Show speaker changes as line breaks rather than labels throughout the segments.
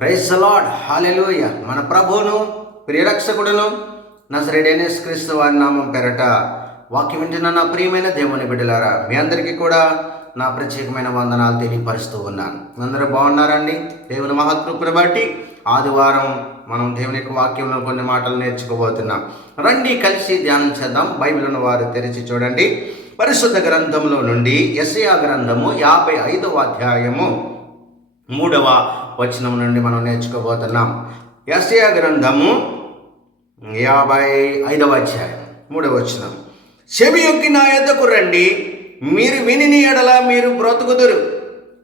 Praise lord hallelujah మన ప్రభువును ప్రియరక్షకుడును నజరేడేనేస్ క్రీస్తు వారి నామం పెరట వాక్యం వింటున్న నా ప్రియమైన దేవుని బిడ్డలారా మీ అందరికీ కూడా నా ప్రత్యేకమైన వందనాలు తెలియపరుస్తూ ఉన్నాను. అందరూ బాగున్నారండి? దేవుని మహత్కృపను బట్టి ఆదివారం మనం దేవుని యొక్క వాక్యంలో కొన్ని మాటలు నేర్చుకోబోతున్నాం. రండి కలిసి ధ్యానం చేద్దాం. బైబిల్ ఉన్న వారు తెరిచి చూడండి. పరిశుద్ధ గ్రంథంలో నుండి ఎస్ఐా గ్రంథము యాభై ఐదవ అధ్యాయము. మూడవ వచనం నుండి మనం నేర్చుకోబోతున్నాం. యస్యా గ్రంథము యాభై ఐదవ అధ్యాయం. మూడవ వచనం. చెవియొక్కి నా యొద్దకు రండి. మీరు వినిని ఎడల మీరు బ్రతుకుదురు.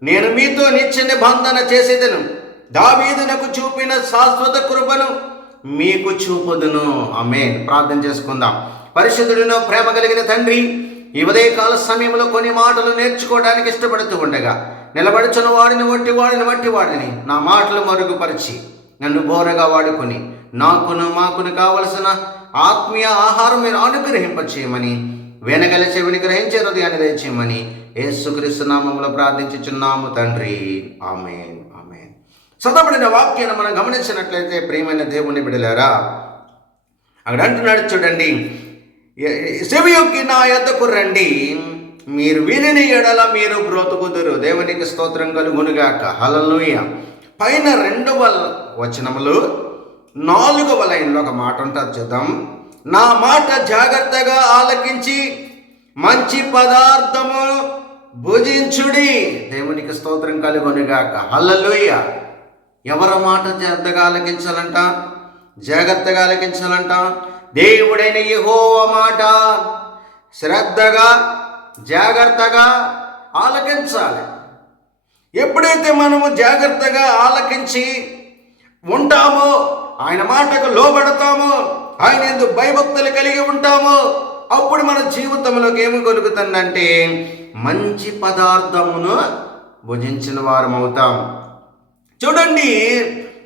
నేను మీతో నిత్య నిబంధన చేసేదను. దావీదునకు చూపిన శాశ్వత కృపను మీకు చూపుదును. ఆమేన్. ప్రార్థన చేసుకుందాం. పరిశుద్ధుడిలో ప్రేమ కలిగిన తండ్రి ఈ ఉదయకాల సమయంలో కొన్ని మాటలు నేర్చుకోవడానికి ఇష్టపడుతూ ఉండగా నిలబడుచున్న వాడిని వట్టి వాడిని వట్టి వాడిని. నా మాటలు మరుగుపరిచి నన్ను బోరగా వాడుకొని నాకును మాకును కావలసిన ఆత్మీయ ఆహారం మీరు అనుగ్రహింపచేయమని వెనగల చెవిని గ్రహించే హృదయాన్ని దయచేయమని యేసుక్రీస్తు నామంలో ప్రార్థించుచున్నాము తండ్రి. ఆమెన్. ఆమెన్. చదవబడిన వాక్యాన్ని మనం గమనించినట్లయితే ప్రియమైన దేవుని బిడలారా అక్కడ అంటున్నాడు చూడండి సెవియొక్కి నా యొద్దకు రండి. మీరు వీలిని ఎడల మీరు బ్రోతుకుదురు. దేవునికి స్తోత్రం కలుగునుగాక. హలలుయ పైన రెండవ వచనములు నాలుగవ లైన్లో ఒక మాట ఉంటుంది చూద్దాం. నా మాట జాగ్రత్తగా ఆలకించి మంచి పదార్థము భుజించుడి. దేవునికి స్తోత్రం కలుగునుగాక. హల్లెలూయ. ఎవరి మాట జాగ్రత్తగా ఆలకించాలంట? జాగ్రత్తగా ఆలకించాలంట? దేవుడైన యెహోవా మాట శ్రద్ధగా జాగ్రత్తగా ఆలకించాలి. ఎప్పుడైతే మనము జాగ్రత్తగా ఆలకించి ఉంటామో ఆయన మాటకు లోబడతామో ఆయన ఎందుకు భయభక్తులు కలిగి ఉంటామో అప్పుడు మన జీవితంలోకి ఏమి కలుగుతుందంటే మంచి పదార్థమును భుజించిన వారం అవుతాం చూడండి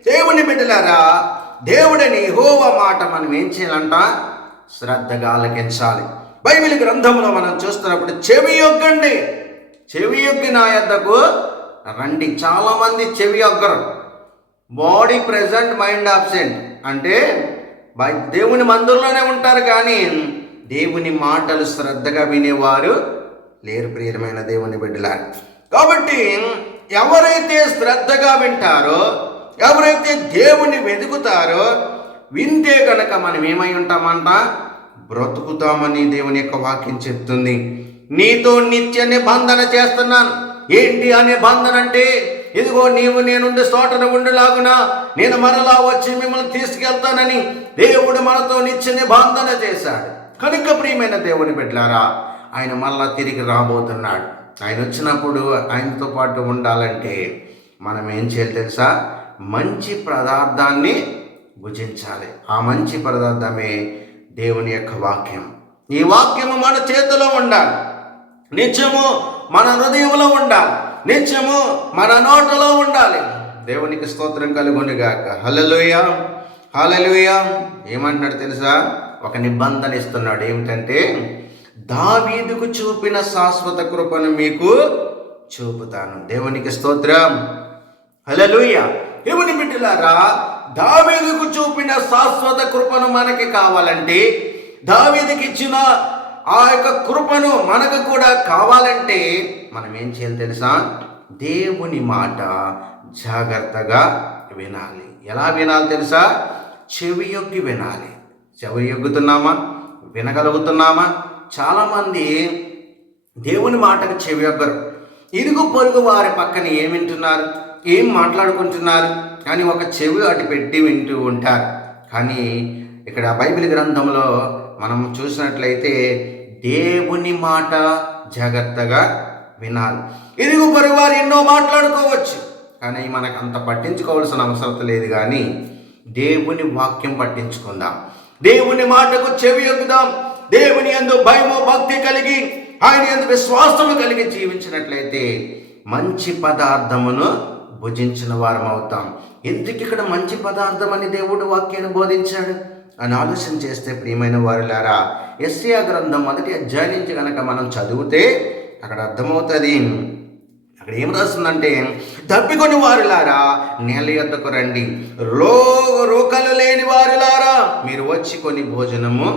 దేవుని బిడ్డలారా దేవుడిని హోవ మాట మనం ఏం చేయాలంట? శ్రద్ధగా ఆలకించాలి. బైబిల్ గ్రంథంలో మనం చూస్తున్నప్పుడు చెవి యొగ్గండి. చెవి యొగ్గి నా యొద్దకు రండి. చాలామంది చెవి యొగ్గరు. బాడీ ప్రెజెంట్ మైండ్ ఆబ్సెంట్ అంటే బై దేవుని మందుల్లోనే ఉంటారు కానీ దేవుని మాటలు శ్రద్ధగా వినేవారు లేరు ప్రియమైన దేవుని బిడ్డలారు. కాబట్టి ఎవరైతే శ్రద్ధగా వింటారో ఎవరైతే దేవుని వెతుకుతారో వింటే కనుక మనం ఏమై ఉంటామంట? బ్రతుకుతామని దేవుని యొక్క వాక్యం చెప్తుంది. నీతో నిత్య నిబంధన చేస్తున్నాను. ఏంటి ఆ నిబంధన అంటే? ఇదిగో నీవు నేనుండి చోటన ఉండిలాగునా నేను మరలా వచ్చి మిమ్మల్ని తీసుకెళ్తానని దేవుడు మనతో నిత్య నిబంధన చేశాడు. కనుక ప్రియమైన దేవుని బిడ్డారా ఆయన మళ్ళా తిరిగి రాబోతున్నాడు. ఆయన వచ్చినప్పుడు ఆయనతో పాటు ఉండాలంటే మనం ఏం చేయాలి తెలుసా? మంచి పదార్థాన్ని భుజించాలి. ఆ మంచి పదార్థమే దేవుని యొక్క వాక్యం. ఈ వాక్యము మన చేతిలో ఉండాలి. నిత్యము మన హృదయంలో ఉండాలి. నిత్యము మన నోటలో ఉండాలి. దేవునికి స్తోత్రం కలుగునిగాక. హలలుయ హలలుయ ఏమంటున్నాడు తెలుసా? ఒక నిబంధన ఇస్తున్నాడు. ఏమిటంటే దావీదుకు చూపిన శాశ్వత కృపను మీకు చూపుతాను. దేవునికి స్తోత్రం. హల్లెలూయ. దేవుని బిడ్డలారా దావీదుకు చూపిన శాశ్వత కృపను మనకి కావాలంటే దావీదుకి ఇచ్చిన ఆ యొక్క కృపను మనకు కూడా కావాలంటే మనం ఏం చేయాలి తెలుసా? దేవుని మాట జాగ్రత్తగా వినాలి. ఎలా వినాలి తెలుసా? చెవి యొక్కి వినాలి. చెవి ఎగ్గుతున్నామా వినగలుగుతున్నామా? చాలామంది దేవుని మాటకు చెవి యొక్కరు. ఇరుగు పొరుగు వారి పక్కన ఏమింటున్నారు వింటున్నారు? ఏం మాట్లాడుకుంటున్నారు? కానీ ఒక చెవి అటు పెట్టి వింటూ ఉంటారు. కానీ ఇక్కడ బైబిల్ గ్రంథంలో మనం చూసినట్లయితే దేవుని మాట జాగ్రత్తగా వినాలి. ఇదిగో పొరుగు వారు ఎన్నో మాట్లాడుకోవచ్చు. కానీ మనకు అంత పట్టించుకోవాల్సిన అవసరం లేదు కానీ దేవుని వాక్యం పట్టించుకుందాం. దేవుని మాటకు చెవి ఎక్కుదాం దేవుని ఎందు భయము భక్తి కలిగి ఆయన ఎందు విశ్వాసము కలిగి జీవించినట్లయితే మంచి పదార్థమును భుజించిన వారం అవుతాం ఎందుకు ఇక్కడ మంచి పదార్థం అని దేవుడు వాక్యాన్ని బోధించాడు? అని ఆలోచన చేస్తే ప్రియమైన వారులారా ఎస్సియా గ్రంథం మొదటి అధ్యాయం నుంచి కనుక మనం చదివితే అక్కడ అర్థమవుతుంది. అక్కడ ఏం రాస్తుందంటే తప్పికొని వారులారా నేల యొద్దకు రండి. రో రోకలు లేని వారులారా మీరు వచ్చి కొన్ని భోజనము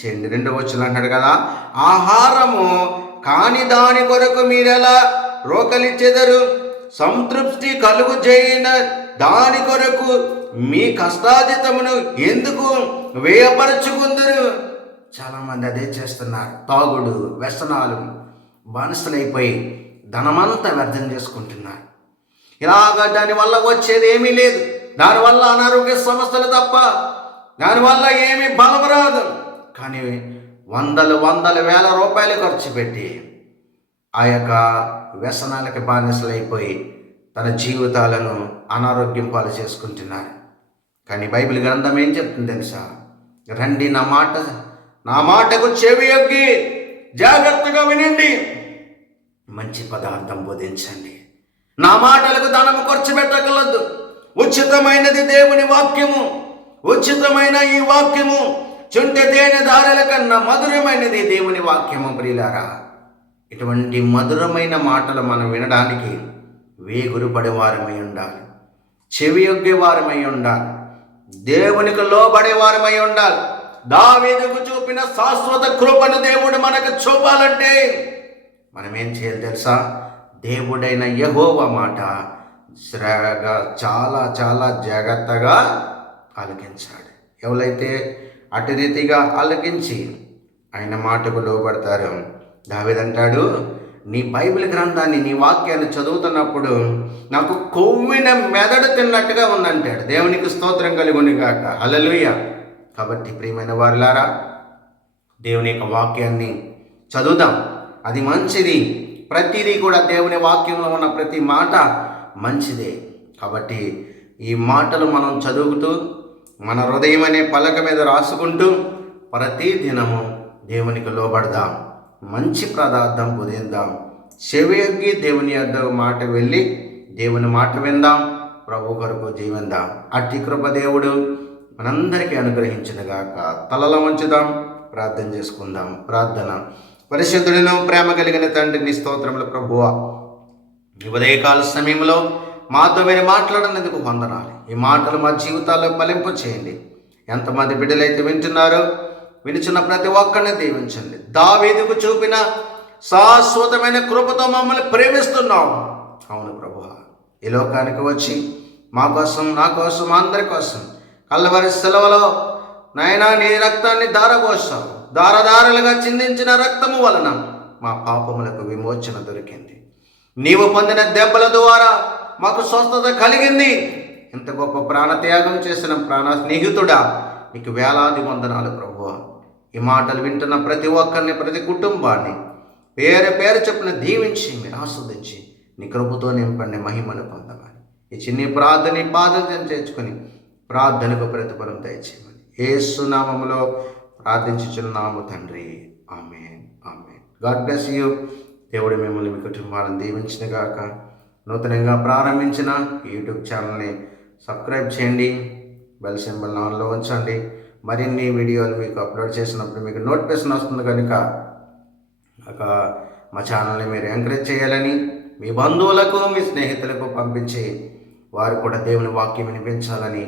చేయండి. రెండు వచ్చిన అంటాడు కదా ఆహారము కాని దాని కొరకు మీరెలా రోకలిచ్చెదరు సంతృప్తి కలుగు చేయిన దాని కొరకు మీ కష్టాజితమును ఎందుకు వేయపరచుకుందరు చాలామంది అదే చేస్తున్నారు. తాగుడు వ్యసనాలు బానిసలైపోయి ధనమంతా వ్యర్థం చేసుకుంటున్నారు. ఇలాగ దానివల్ల వచ్చేది ఏమీ లేదు. దానివల్ల అనారోగ్య సమస్యలు తప్ప దానివల్ల ఏమీ బలం రాదు. కానీ వందలు వందల వేల రూపాయలు ఖర్చు పెట్టి ఆ యొక్క వ్యసనాలకి బానిసలైపోయి తన జీవితాలను అనారోగ్యం పాలు చేసుకుంటున్నారు. కానీ బైబిల్ గ్రంథం ఏం చెప్తుంది తెలుసా? రండి నా మాట నా మాటకు చెవి ఎగ్గి జాగ్రత్తగా వినండి. మంచి పదార్థం బోధించండి. నా మాటలకు ధనము ఖర్చు పెట్టగలదు. ఉచితమైనది దేవుని వాక్యము. ఉచితమైన ఈ వాక్యము చుంటే తేనె దారుల కన్నా మధురమైనది దేవుని వాక్యము ప్రియులారా. ఇటువంటి మధురమైన మాటలు మనం వినడానికి వేగురుపడే వారమై ఉండాలి. చెవి యొగ్గే వారమై ఉండాలి. దేవునికి లోబడేవారమై ఉండాలి. దావీదుకు చూపిన శాశ్వత కృపను దేవుడు మనకు చూపాలంటే మనం ఏం చేయాలి తెలుసా? దేవుడైన యహోవ మాట శ్రగా చాలా చాలా జాగ్రత్తగా ఆలకించాడు ఎవరైతే అటు రీతిగా ఆలకించి ఆయన మాటకు లోబడతారు దావేదంటాడు నీ బైబిల్ గ్రంథాన్ని నీ వాక్యాన్ని చదువుతున్నప్పుడు నాకు కొవ్విన మెదడు తిన్నట్టుగా ఉందంటాడు. దేవునికి స్తోత్రం కలుగుని కాక హల్లెలూయ. కాబట్టి ప్రియమైన వారులారా దేవుని యొక్క వాక్యాన్ని చదువుదాం. అది మంచిది. ప్రతిదీ కూడా దేవుని వాక్యంలో ఉన్న ప్రతి మాట మంచిదే. కాబట్టి ఈ మాటలు మనం చదువుతూ మన హృదయం అనే పలక మీద రాసుకుంటూ ప్రతి దినము దేవునికి లోబడదాం. మంచి పదార్థం పొందిందాం చెవియొగ్గి దేవుని యొద్ద మాట వెళ్ళి దేవుని మాట విందాం. ప్రభు కొరకు జీవిందాం. అట్టి కృప దేవుడు మనందరికీ అనుగ్రహించినగాక. తలల ఉంచుదాం ప్రార్థన చేసుకుందాం. ప్రార్థన. పరిశుద్ధుడిను ప్రేమ కలిగిన తండ్రిని స్తోత్రములు ప్రభువ. ఉదయకాల సమయంలో మాతో మీరు మాట్లాడినందుకు వందనాలి. ఈ మాటలు మా జీవితాల్లో ఫలింపు చేయండి. ఎంతమంది బిడ్డలైతే వింటున్నారో వినిచిన ప్రతి ఒక్కరిని దీవించండి. దావీదుకు చూపిన శాశ్వతమైన కృపతో మమ్మల్ని ప్రేమిస్తున్నాం అవును ప్రభు ఈ లోకానికి వచ్చి మా కోసం నా కోసం అందరి కోసం కల్లవరి సెలవులో నాయనా నీ రక్తాన్ని దారబోసావు దారదారులుగా చిందించిన రక్తము వలన మా పాపములకు విమోచన దొరికింది. నీవు పొందిన దెబ్బల ద్వారా మాకు స్వస్థత కలిగింది. ఇంత గొప్ప ప్రాణత్యాగం చేసిన ప్రాణ స్నేహితుడా నీకు వేలాది వందనాలు ప్రభు ఈ మాటలు వింటున్న ప్రతి ఒక్కరిని ప్రతి కుటుంబాన్ని పేరు పేరు చెప్పిన దీవించి మీరు ఆస్వాదించి నీ కృపతో నింపండి మహిమను పొందమని. ఈ చిన్ని ప్రార్థన పాదం చేర్చుకొని ప్రార్థనకు ప్రతిఫలం దయచేయమని. ఏసునామములో ప్రార్థించుచున్నాము తండ్రి. ఆమె ఆమె గాడ్ బ్లెస్ యూ. దేవుడు మిమ్మల్ని మీ కుటుంబాలను దీవించిన గాక నూతనంగా ప్రారంభించిన యూట్యూబ్ ఛానల్ని సబ్స్క్రైబ్ చేయండి బెల్ సింబల్ ఆన్లో ఉంచండి మరిన్ని వీడియోలు మీకు అప్లోడ్ చేసినప్పుడు మీకు నోటిఫికేషన్ వస్తుంది కనుక ఒక మా ఛానల్ని మీరు ఎంకరేజ్ చేయాలని మీ బంధువులకు మీ స్నేహితులకు పంపించి వారు కూడా దేవుని వాక్యం వినిపించాలని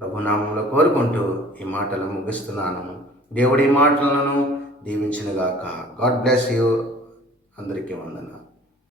ప్రభునామంలో కోరుకుంటూ ఈ మాటలు ముగిస్తున్నాను. దేవుడి మాటలను దీవించినగాక గాడ్ బ్లెస్ యూ. అందరికీ వందనాలు.